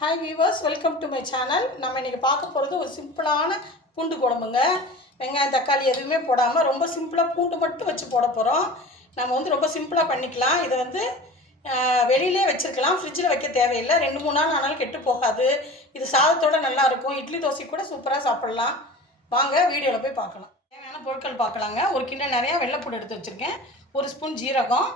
Hi viewers, welcome to my channel. நம்ம இன்றைக்கி பார்க்க போகிறது ஒரு சிம்பிளான பூண்டு குழம்புங்க. வெங்காயம் தக்காளி எதுவுமே போடாமல் ரொம்ப சிம்பிளாக பூண்டு மட்டும் வச்சு போட போகிறோம். நம்ம ரொம்ப சிம்பிளாக பண்ணிக்கலாம். இதை வெளியிலே வச்சுருக்கலாம், ஃப்ரிட்ஜில் வைக்க தேவையில்லை. 2-3 நாள் ஆனாலும் கெட்டு போகாது. இது சாதத்தோடு நல்லாயிருக்கும். இட்லி தோசை கூட சூப்பராக சாப்பிட்லாம். வாங்க வீடியோவில் போய் பார்க்கலாம். தேவையான பொருட்கள் பார்க்கலாங்க. ஒரு கிண்ணம் நிறையா வெள்ளைப்பூடு எடுத்து வச்சுருக்கேன். 1 ஸ்பூன் ஜீரகம்,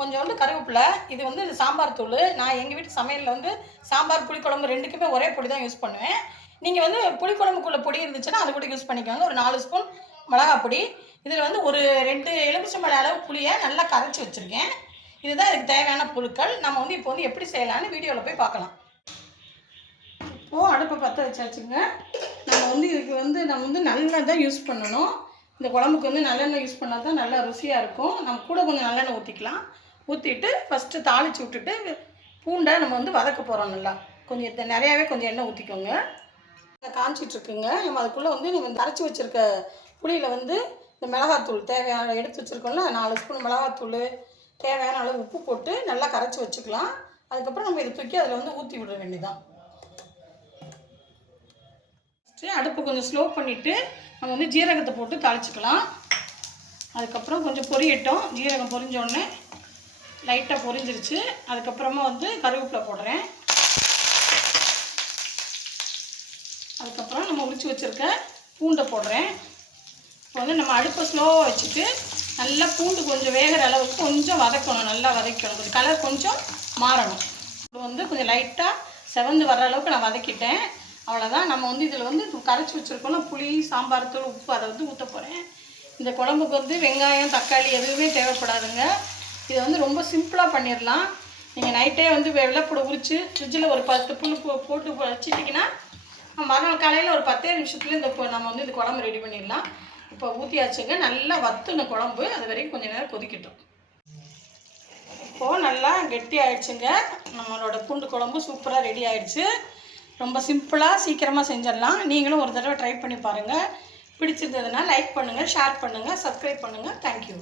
கொஞ்சோண்டு கருவேப்பிலை. இது சாம்பார் தூள். நான் எங்கள் வீட்டு சமையலில் சாம்பார் புளிக்குழம்பு ரெண்டுக்குமே ஒரே பொடி தான் யூஸ் பண்ணுவேன். நீங்கள் புளிக்குழம்புக்குள்ளே பொடி இருந்துச்சுன்னா அது கூட யூஸ் பண்ணிக்கோங்க. ஒரு 4 ஸ்பூன் மிளகாய் பொடி. இதில் ஒரு 2 எலுமிச்சம்பழ அளவு புளியை நல்லா கரைச்சி வச்சுருக்கேன். இதுதான் இதுக்கு தேவையான பொருட்கள். நம்ம இப்போ எப்படி செய்யலான்னு வீடியோவில் போய் பார்க்கலாம். இப்போது அடுப்பை பற்ற வச்சாச்சுங்க. நம்ம இதுக்கு நம்ம நல்லெண்ணெய் தான் யூஸ் பண்ணணும். இந்த குழம்புக்கு நல்லெண்ணெய் யூஸ் பண்ணால் தான் நல்லா ருசியாக இருக்கும். நம்ம கூட கொஞ்சம் நல்லெண்ணெய் ஊற்றிக்கலாம். ஊற்றிட்டு ஃபஸ்ட்டு தாளித்து விட்டுட்டு பூண்டை நம்ம வதக்க போகிறோம். நல்லா கொஞ்சம் நிறையாவே கொஞ்சம் எண்ணெய் ஊற்றிக்கோங்க. காய்ச்சிட்ருக்குங்க. நம்ம அதுக்குள்ளே நம்ம கரைச்சி வச்சுருக்க புளியில் இந்த மிளகாத்தூள் தேவையான எடுத்து வச்சுருக்கோம்ல, 4 ஸ்பூன் மிளகாத்தூள், தேவையான அளவு உப்பு போட்டு நல்லா கரைச்சி வச்சுக்கலாம். அதுக்கப்புறம் நம்ம இதை தூக்கி அதில் ஊற்றி விட வேண்டியதான். அடுப்பு கொஞ்சம் ஸ்லோ பண்ணிவிட்டு நம்ம ஜீரகத்தை போட்டு தாளிச்சிக்கலாம். அதுக்கப்புறம் கொஞ்சம் பொரியட்டும். ஜீரகம் பொரிஞ்சோடனே லைட்டாக பொரிஞ்சிருச்சு. அதுக்கப்புறமா கருவேப்பிலை போடுறேன். அதுக்கப்புறம் நம்ம உரித்து வச்சுருக்க பூண்டை போடுறேன். இப்போ நம்ம அடுப்பை ஸ்லோவாக வச்சுட்டு நல்லா பூண்டு கொஞ்சம் வேகிற அளவுக்கு கொஞ்சம் வதக்கணும். நல்லா வதக்கணும். கொஞ்சம் கலர் கொஞ்சம் மாறணும். இப்போ கொஞ்சம் லைட்டாக செவந்து வர்ற அளவுக்கு நான் வதக்கிட்டேன். அவ்வளோதான். நம்ம இதில் கரைச்சி வச்சுருக்கோம்னா புளி, சாம்பார் தூள், உப்பு அதை ஊற்ற போகிறேன். இந்த குழம்புக்கு வெங்காயம் தக்காளி எதுவுமே தேவைப்படாதுங்க. இதை ரொம்ப சிம்பிளாக பண்ணிடலாம். நீங்கள் நைட்டே வெள்ளைப்பூடை உரித்து ஃப்ரிட்ஜில் ஒரு 10 புல் போட்டு வச்சுட்டிங்கன்னா மறுநாள் காலையில் ஒரு 10 நிமிஷத்துல நம்ம இந்த குழம்பு ரெடி பண்ணிடலாம். இப்போ ஊற்றியாச்சுங்க. நல்லா வத்துன குழம்பு. அது வரைக்கும் கொஞ்சம் நேரம் கொதிக்கட்டும். இப்போது நல்லா கெட்டி ஆகிடுச்சுங்க. நம்மளோட பூண்டு குழம்பு சூப்பராக ரெடி ஆகிடுச்சு. ரொம்ப சிம்பிளாக சீக்கிரமாக செஞ்சிடலாம். நீங்களும் ஒரு தடவை ட்ரை பண்ணி பாருங்கள். பிடிச்சிருந்ததுன்னா லைக் பண்ணுங்கள், ஷேர் பண்ணுங்கள், சப்ஸ்கிரைப் பண்ணுங்கள். தேங்க்யூ.